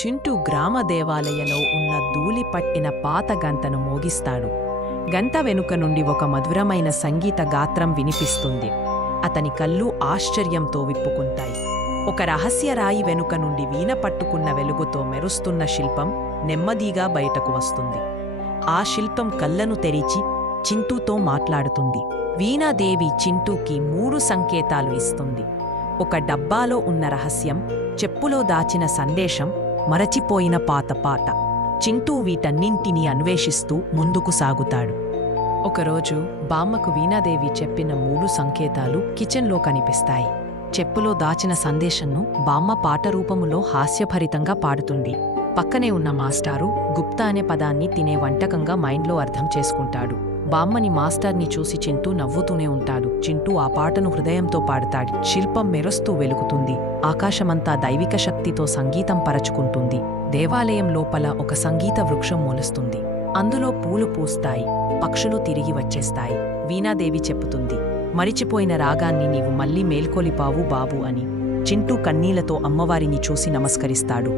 చింటూ గ్రామ దేవాలయలో ఉన్న ధూళి పట్టిన పాత గంటను మోగిస్తాడు. గంట వెనుక నుండి ఒక మధురమైన సంగీత గాత్రం వినిపిస్తుంది. అతని కళ్ళు ఆశ్చర్యంతో విప్పుకుంటాయి. ఒక రహస్య రాయి వెనుక నుండి వీణ పట్టుకున్న వెలుగుతో మెరుస్తున్న శిల్పం నెమ్మదిగా బయటకు వస్తుంది. ఆ శిల్పం కళ్ళను తెరిచి చింటూతో మాట్లాడుతుంది. వీణాదేవి చింటూకి 3 సంకేతాలు ఇస్తుంది. ఒక డబ్బాలో ఉన్న రహస్యం, చెప్పులో దాచిన సందేశం, మరచిపోయిన పాత పాట. చింటూ వీటన్నింటినీ అన్వేషిస్తూ ముందుకు సాగుతాడు. ఒకరోజు బామ్మకు వీణాదేవి చెప్పిన 3 సంకేతాలు కిచెన్లో కనిపిస్తాయి. చెప్పులో దాచిన సందేశంను బామ్మ పాట రూపములో హాస్యభరితంగా పాడుతుంది. పక్కనే ఉన్న మాస్టారు గుప్తా అనే పదాన్ని తినే వంటకంగా మైండ్లో అర్థం చేసుకుంటాడు. బామ్మని మాస్టర్ని చూసి చింటూ నవ్వుతూనే ఉంటాడు. చింటూ ఆ పాటను హృదయంతో పాడుతాడు. శిల్పం మెరుస్తూ వెలుగుతుంది. ఆకాశమంతా దైవిక శక్తితో సంగీతం పరచుకుంటుంది. దేవాలయం లోపల ఒక సంగీత వృక్షం మొలుస్తుంది. అందులో పూలు పూస్తాయి, పక్షులు తిరిగి వచ్చేస్తాయి. వీణాదేవి చెప్పుతుంది, మరిచిపోయిన రాగాన్ని నీవు మళ్ళీ మేల్కొలిపావు బాబు అని. చింటూ కన్నీళ్లతో అమ్మవారిని చూసి నమస్కరిస్తాడు.